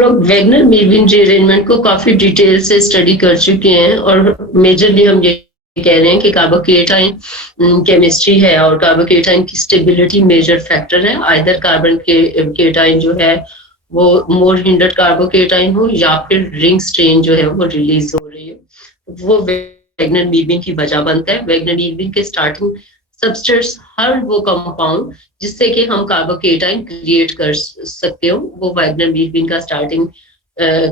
लोग Wagner मीरविन rearrangement को काफी डिटेल से स्टडी कर चुके हैं और मेजरली हम ये कह रहे हैं कि कार्बोकेटाइन केमिस्ट्री है और कार्बोकेटाइन की स्टेबिलिटी मेजर फैक्टर है। आइदर कार्बन के केटाइन जो है वो मोर हिंडर्ड कार्बोकेटाइन हो या फिर रिंग स्ट्रेन जो है वो रिलीज हो रही हो, वो वैगनर मीरविन की वजह बनता है। वैगनर मीरविन के स्टार्टिंग सबस्ट्रेट्स हर वो कंपाउंड जिससे कि हम कार्बोकेटाइन क्रिएट कर सकते हो, वो वैगनर मीरविन का स्टार्टिंग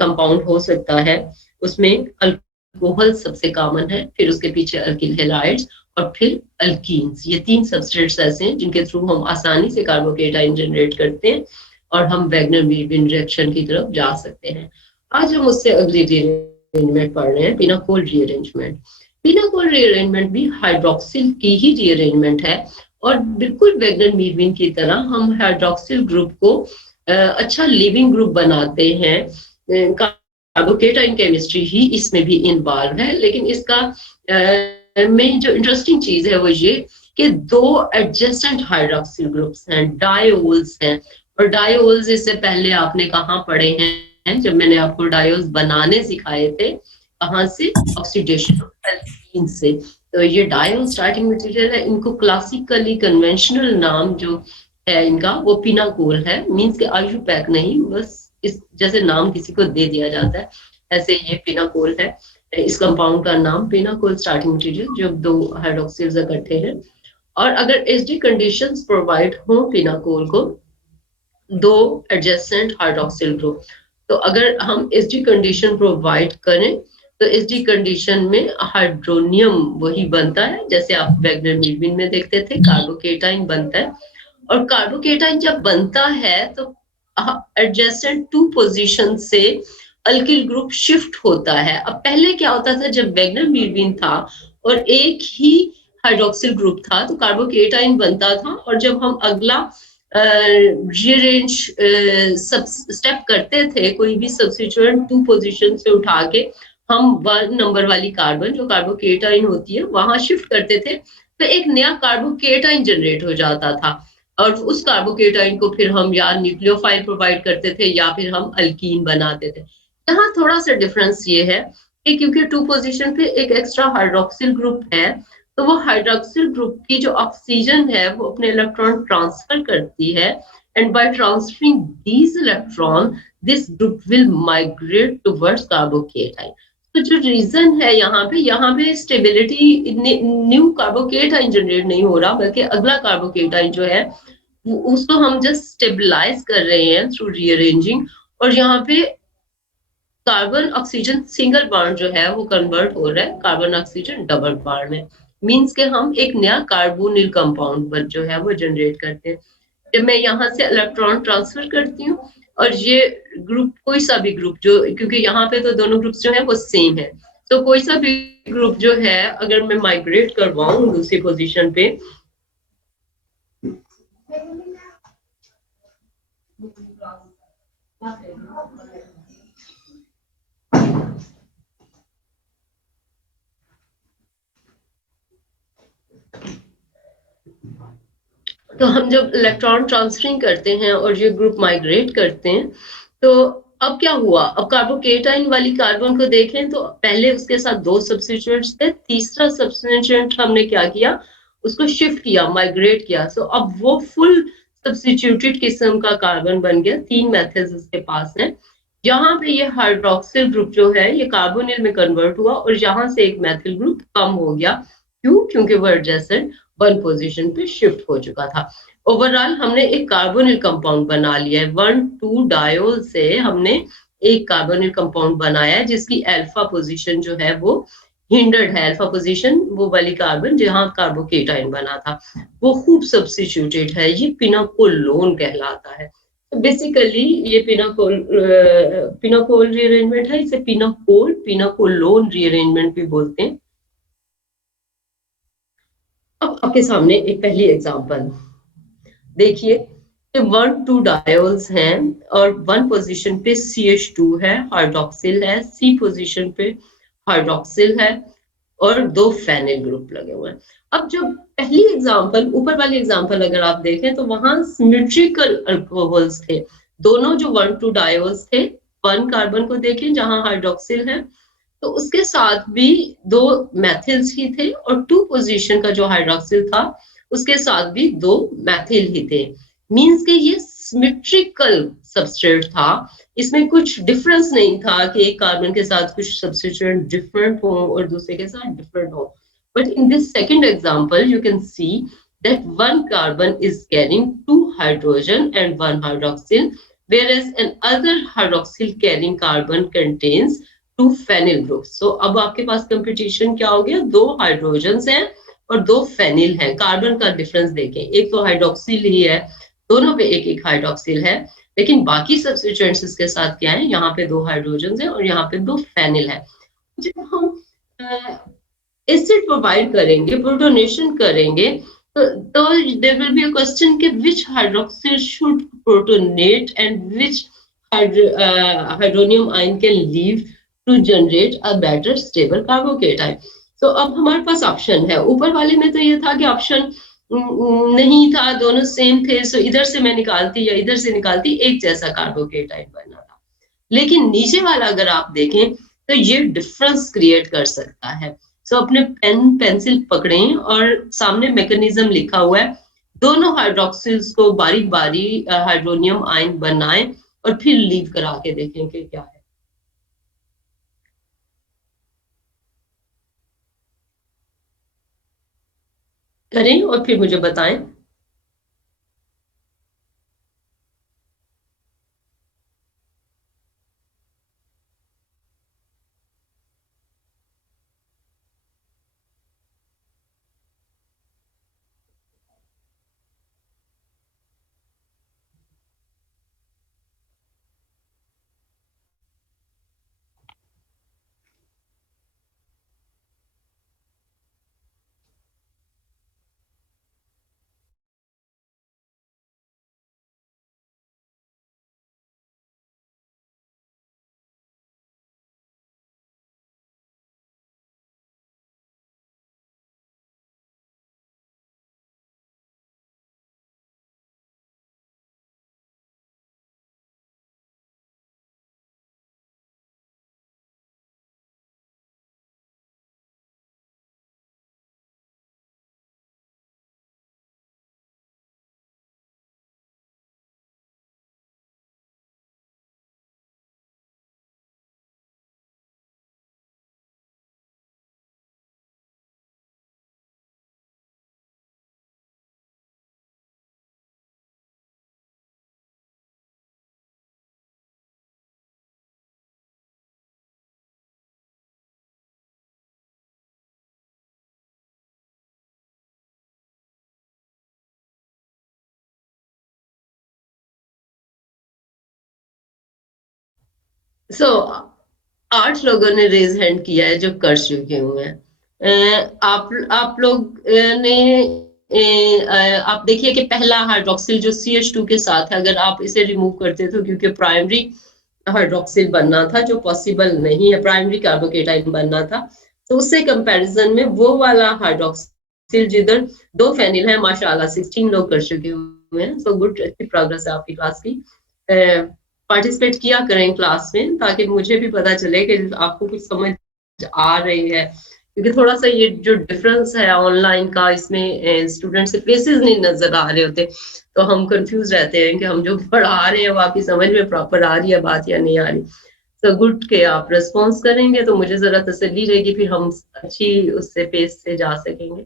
कंपाउंड हो सकता है। उसमें अल्कोहल सबसे कॉमन है, फिर उसके पीछे अल्किल हैलाइड्स और फिर अल्कीन्स। ये 3 सबस्ट्रेट्स ऐसे हैं जिनके थ्रू हम आसानी से कार्बोकेटाइन जनरेट करते हैं और हम वैगनर मीरविन रिएक्शन की तरफ जा सकते हैं। आज हम उससे अगली रीअरेंजमेंट पढ़ रहे हैं, पिनाकोल रीअरेंजमेंट। पिनाकोल रीअरेंजमेंट भी हाइड्रोक्सिल की ही रीअरेंजमेंट है और बिल्कुल वैगनर मीरविन की तरह हम हाइड्रोक्सिल ग्रुप को अच्छा लिविंग ग्रुप बनाते हैं। कार्बोकेटाइन केमिस्ट्री ही इसमें भी इन्वॉल्व है, लेकिन इसका में जो इंटरेस्टिंग चीज है वो ये कि 2 एडजेसेंट हाइड्रोक्सिल ग्रुप्स हैं, डायोल्स हैं। और डायोल्स इससे पहले आपने कहाँ पढ़े हैं, जब मैंने आपको डायोल्स बनाने सिखाए थे, कहाँ से, ऑक्सीडेशन एल्कीन से। तो ये डायोल स्टार्टिंग मटेरियल है। इनको क्लासिकली कन्वेंशनल नाम जो है इनका वो पिनाकोल है। मींस के आयु पैक नहीं, बस इस जैसे नाम किसी को दे दिया जाता है ऐसे ये पिनाकोल है। इस कंपाउंड का नाम पिनाकोल स्टार्टिंग मटेरियल, जब 2 हाइड्रोक्सिल्स इकट्ठे हैं। और अगर एचडी कंडीशंस प्रोवाइड हो पिनाकोल को 2 एडजेसेंट हाइड्रोक्सिल ग्रुप, तो अगर हम एचडी कंडीशन प्रोवाइड करें तो एचडी कंडीशन में हाइड्रोनियम वही बनता है जैसे आप वैगनर मीरविन में देखते थे, कार्बोकेटाइन बनता है। और कार्बोकेटाइन जब बनता है तो एडजेसेंट 2 पोजीशन से अल्किल ग्रुप शिफ्ट होता है। अब पहले क्या होता था, जब वैगनर मीरविन था और एक ही हाइड्रोक्सिल ग्रुप था तो कार्बोकेटाइन बनता था, और जब हम अगला रीअरेंज स्टेप करते थे, कोई भी सब्स्टिट्यूएंट 2 पोजीशन से उठा के हम 1 नंबर वाली कार्बन जो कार्बोकेटाइन होती है वहां शिफ्ट करते थे, तो एक नया कार्बोकेटाइन जनरेट हो जाता था। और उस कार्बोकेटाइन को फिर हम या न्यूक्लियोफाइल प्रोवाइड करते थे या फिर हम अल्कीन बनाते थे। यहाँ थोड़ा सा डिफरेंस ये है कि क्योंकि 2 पोजीशन पे एक एक्स्ट्रा हाइड्रोक्सिल ग्रुप है, तो वो हाइड्रोक्सिल ग्रुप की जो ऑक्सीजन है वो अपने इलेक्ट्रॉन ट्रांसफर करती है, and by transferring these electron this group will migrate towards carbocation. तो जो रीजन है यहाँ पे स्टेबिलिटी, न्यू कार्बोकेटाइन जनरेट नहीं हो रहा, बल्कि अगला कार्बोकेटाइन जो है उसको हम जस्ट स्टेबलाइज कर रहे हैं थ्रू रीअरेंजिंग। और यहाँ पे कार्बन ऑक्सीजन सिंगल बॉन्ड जो है वो कन्वर्ट हो रहा है कार्बन ऑक्सीजन डबल बॉन्ड में। मींस के हम एक नया कार्बोनिल कंपाउंड पर जो है वो जनरेट करते हैं। जब मैं यहाँ से इलेक्ट्रॉन ट्रांसफर करती हूँ और ये ग्रुप, कोई सा भी ग्रुप जो, क्योंकि यहाँ पे तो दोनों ग्रुप्स जो है वो सेम है, तो कोई सा भी ग्रुप जो है अगर मैं माइग्रेट करवाऊं दूसरी पोजीशन पे, तो हम जब इलेक्ट्रॉन ट्रांसफरिंग करते हैं और ये ग्रुप माइग्रेट करते हैं, तो अब क्या हुआ, अब कार्बोकेटाइन वाली कार्बन को देखें तो पहले उसके साथ 2 सब्स्टिट्यूएंट्स थे, तीसरा सब्स्टिट्यूएंट हमने क्या किया, उसको शिफ्ट किया, माइग्रेट किया। सो अब वो फुल सब्स्टिट्यूटेड किस्म का कार्बन बन गया। 3 मेथड्स उसके पास हैं। यहाँ पे ये हाइड्रोक्सिल ग्रुप जो है ये कार्बोनिल में कन्वर्ट हुआ और यहाँ से एक मेथिल ग्रुप कम हो गया। क्यों? क्योंकि वो एडजेसेंट 1 पोजीशन पे शिफ्ट हो चुका था। ओवरऑल हमने एक कार्बोनिल कंपाउंड बना लिया है। 1,2 डायोल से हमने एक कार्बोनिल कंपाउंड बनाया है जिसकी अल्फा पोजीशन जो है वो हिंडर्ड है। अल्फा पोजीशन वो वाली कार्बन जहां कार्बोकेटाइन बना था वो खूब सब्स्टिट्यूटेड है, ये पिनाकोलोन कहलाता है। तो बेसिकली ये पिनाकोल रीअरेंजमेंट है, इसे पिनाकोलोन रीअरेंजमेंट भी बोलते हैं। अब आपके सामने एक पहली एग्जांपल देखिए, 1,2 डायोल्स हैं और 1 पोजीशन पे CH2 है, हाइड्रोक्सिल है, C पोजीशन पे हाइड्रोक्सिल है और 2 फेनिल ग्रुप लगे हुए हैं। अब जो पहली एग्जांपल, ऊपर वाली एग्जांपल अगर आप देखें तो वहां सिमेट्रिकल अल्कोहल्स थे। दोनों जो 1,2 डायोल्स थे 1 कार्बन को देखें जहां हाइड्रोक्सिल है, तो उसके साथ भी 2 मैथिल्स ही थे, और 2 पोजीशन का जो हाइड्रोक्सिल था उसके साथ भी 2 मैथिल ही थे। मींस के ये सिमेट्रिकल सबस्ट्रेट था, इसमें कुछ डिफरेंस नहीं था कि एक कार्बन के साथ कुछ सब्स्टिट्यूएंट डिफरेंट हो और दूसरे के साथ डिफरेंट हो। But in this second example you can see that one carbon is carrying 2 hydrogen and 1 hydroxyl, whereas another hydroxyl carrying carbon contains 2 phenyl groups. So अब आपके पास कंपटीशन क्या हो गया, 2 हाइड्रोजन्स हैं और 2 फेनिल हैं। कार्बन का डिफरेंस देखें, एक तो हाइड्रोक्सिल ही है, दोनों पे एक एक हाइड्रोक्सिल है, लेकिन बाकी सब्स्टिट्यूएंट्स इसके साथ क्या है, यहाँ पे 2 हाइड्रोजन्स हैं और यहाँ पे 2 फेनिल है। जब हम एसिड प्रोवाइड करेंगे, प्रोटोनेशन करेंगे, तो there will be a question कि which hydroxyl should protonate and which hydronium ion can leave to generate a better stable carbocation. So अब हमारे पास ऑप्शन है, ऊपर वाले में तो ये था कि ऑप्शन नहीं था, दोनों सेम थे, सो इधर से मैं निकालती या इधर से निकालती एक जैसा कार्बोकेटाइन बना था। लेकिन नीचे वाला अगर आप देखें तो ये डिफरेंस क्रिएट कर सकता है। सो अपने पेन पेंसिल पकड़ें और सामने मैकेनिज्म लिखा हुआ है, दोनों हाइड्रोक्सिल्स को बारी बारी हाइड्रोनियम आयन बनाएं और फिर लीव करा के देखें कि क्या है। करें और फिर मुझे बताएं। सो 8 लोगों ने रेज हैंड किया है जो कर चुके हुए हैं। आप लोग ने आप देखिए कि पहला हाइड्रोक्सिल जो CH2 के साथ है, अगर आप इसे रिमूव करते थे, क्योंकि प्राइमरी हाइड्रोक्सिल बनना था जो पॉसिबल नहीं है, प्राइमरी कार्बोकेटाइन बनना था, तो उससे कंपैरिजन में वो वाला हाइड्रोक्सिल जिधर 2 फेनिल है, माशाल्लाह 16 लोग कर चुके हुए हैं। सो गुड, अच्छी प्रोग्रेस है आपकी क्लास की। पार्टिसिपेट किया करें क्लास में, ताकि मुझे भी पता चले कि आपको कुछ समझ आ रही है, क्योंकि थोड़ा सा ये जो डिफरेंस है ऑनलाइन का, इसमें स्टूडेंट से फेसेस नहीं नजर आ रहे होते, तो हम कंफ्यूज रहते हैं कि हम जो पढ़ा रहे हैं वो आपकी समझ में प्रॉपर आ रही है बात या नहीं आ रही। तो गुड के आप रिस्पॉन्स करेंगे तो मुझे जरा तसल्ली रहेगी, फिर हम अच्छी उससे पेज से जा सकेंगे।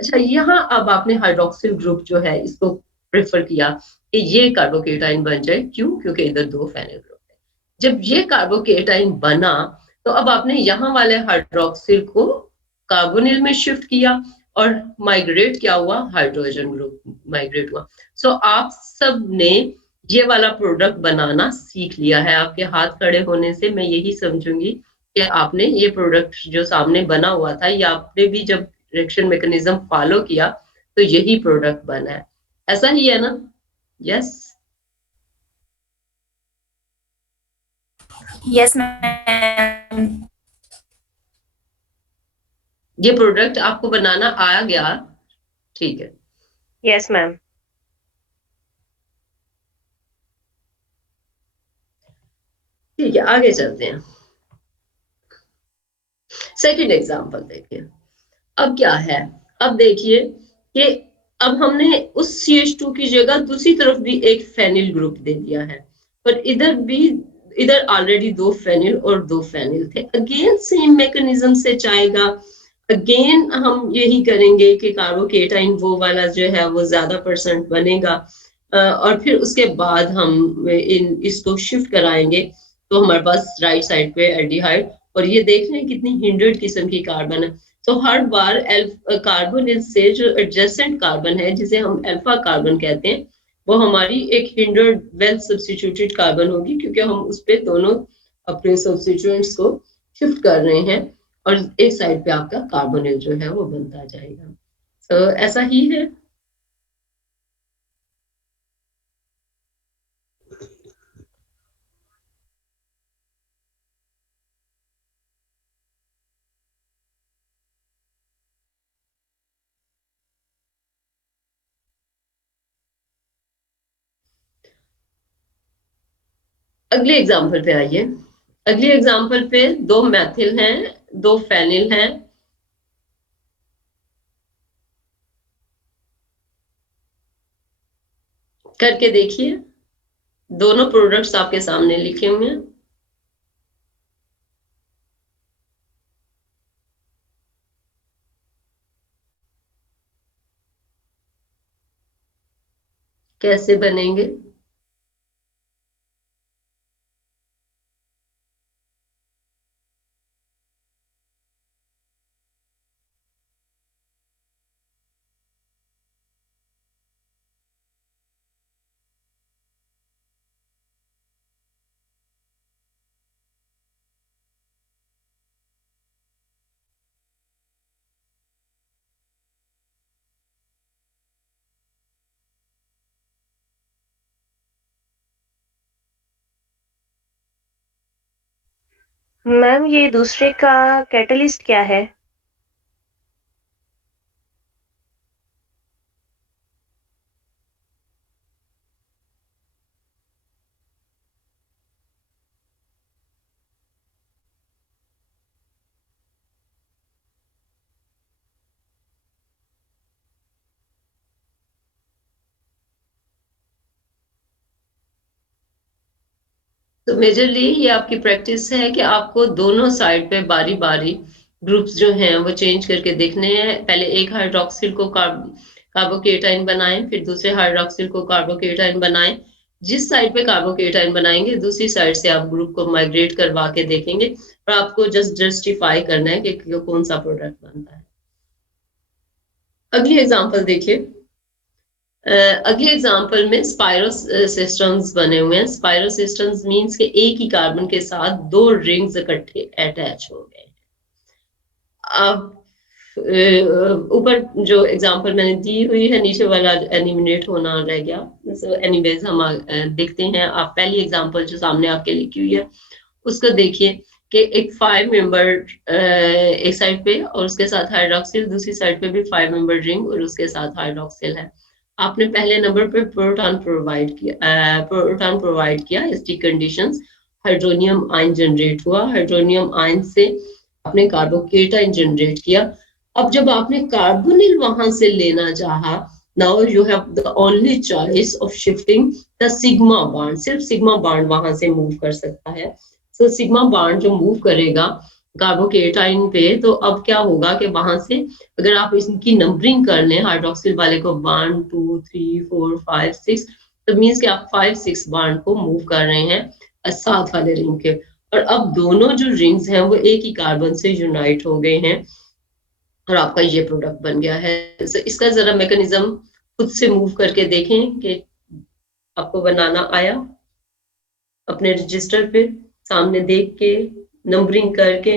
अच्छा, यहाँ अब आपने हाइड्रोक्सिल ग्रुप जो है इसको प्रेफर किया कि ये कार्बोकेटाइन बन जाए, क्यों? क्योंकि इधर 2 फेनिल ग्रुप है। जब ये कार्बोकेटाइन बना तो अब आपने यहाँ वाले हाइड्रोक्सिल को कार्बोनिल में शिफ्ट किया और माइग्रेट क्या हुआ, हाइड्रोजन ग्रुप माइग्रेट हुआ। सो आप सब ने ये वाला प्रोडक्ट बनाना सीख लिया है। आपके हाथ खड़े होने से मैं यही समझूंगी कि आपने ये प्रोडक्ट जो सामने बना हुआ था, ये आपने भी जब रिएक्शन मैकेनिज्म फॉलो किया तो यही प्रोडक्ट बना है, ऐसा ही है ना? Yes yes ma'am. ये प्रोडक्ट आपको बनाना आ गया? ठीक है। Yes ma'am. ठीक है, आगे चलते हैं। सेकंड एग्जांपल देखिए। अब क्या है, अब देखिए कि अब हमने उस CH2 की जगह दूसरी तरफ भी एक फेनिल ग्रुप दे दिया है, पर इधर भी, इधर ऑलरेडी 2 फेनिल और 2 फेनिल थे। अगेन सेम मैकेनिज्म से जाएगा, अगेन हम यही करेंगे कि कार्बोकेटाइन वो वाला जो है वो ज्यादा परसेंट बनेगा, और फिर उसके बाद हम इसको शिफ्ट कराएंगे, तो हमारे पास राइट साइड पे एल्डिहाइड, और ये देख रहे हैं कितनी हिंड्रेड किस्म की कार्बन है। तो हर बार कार्बोनिल से जो एडजेसेंट कार्बन है, जिसे हम अल्फा कार्बन कहते हैं, वो हमारी एक हिंड्रेड वेल सब्स्टिट्यूटेड कार्बन होगी, क्योंकि हम उस पे दोनों अपने सब्स्टिट्यूएंट्स को शिफ्ट कर रहे हैं, और एक साइड पे आपका कार्बोनिल जो है वो बनता जाएगा। तो ऐसा ही है। अगले एग्जाम्पल पे आइए। अगले एग्जाम्पल पे 2 मैथिल हैं, 2 फेनिल हैं, करके देखिए। दोनों प्रोडक्ट्स आपके सामने लिखे हुए हैं। कैसे बनेंगे? मैम ये दूसरे का कैटलिस्ट क्या है? तो मेजरली ये आपकी प्रैक्टिस है कि आपको दोनों साइड पे बारी बारी ग्रुप्स जो हैं वो चेंज करके देखने हैं। पहले एक हाइड्रोक्सिल को कार्बोकेटाइन बनाएं, फिर दूसरे हाइड्रोक्सिल को कार्बोकेटाइन बनाएं। जिस साइड पे कार्बोकेटाइन बनाएंगे, दूसरी साइड से आप ग्रुप को माइग्रेट करवा के देखेंगे, और आपको जस्ट जस्टिफाई करना है कि कौन सा प्रोडक्ट बनता है। अगली एग्जांपल देखिए। अगले एग्जांपल में स्पाइरो सिस्टम्स बने हुए हैं। स्पाइरो सिस्टम्स मींस कि एक ही कार्बन के साथ 2 रिंग्स इकट्ठे अटैच हो गए। अब ऊपर जो एग्जांपल मैंने दी हुई है, नीचे वाला एनिमिनेट होना रह गया। सो एनीवेज हम देखते हैं। आप पहली एग्जांपल जो सामने आपके लिखी हुई है उसको देखिए कि एक 5 मेंबर एक साइड पे, और उसके साथ हाइड्रोक्सिल, दूसरी साइड पे भी 5 मेंबर रिंग और उसके साथ हाइड्रोक्सिल है। आपने पहले नंबर पे प्रोटॉन प्रोवाइड किया ST conditions, hydronium ion generate हुआ, हाइड्रोनियम आयन से आपने कार्बोकेटाइन जनरेट किया। अब जब आपने कार्बोनिल वहां से लेना चाहा, now you have the only choice of shifting the sigma bond. सिर्फ सिग्मा बॉन्ड वहां से मूव कर सकता है। तो सिग्मा बॉन्ड जो मूव करेगा कार्बोकेटाइन पे, तो अब क्या होगा कि वहां से अगर आप इसकी नंबरिंग कर लें, हाइड्रोक्सिल वाले को 1 2 3 4 5 6, तो मीन्स कि आप 5 6 बॉन्ड को मूव कर रहे हैं साथ वाले रिंग के। और अब दोनों जो रिंग्स हैं वो एक ही कार्बन से यूनाइट हो गए हैं, और आपका ये प्रोडक्ट बन गया है। तो इसका जरा मैकेनिज्म खुद से मूव करके देखें कि आपको बनाना आया। अपने रजिस्टर पे सामने देख के, नंबरिंग करके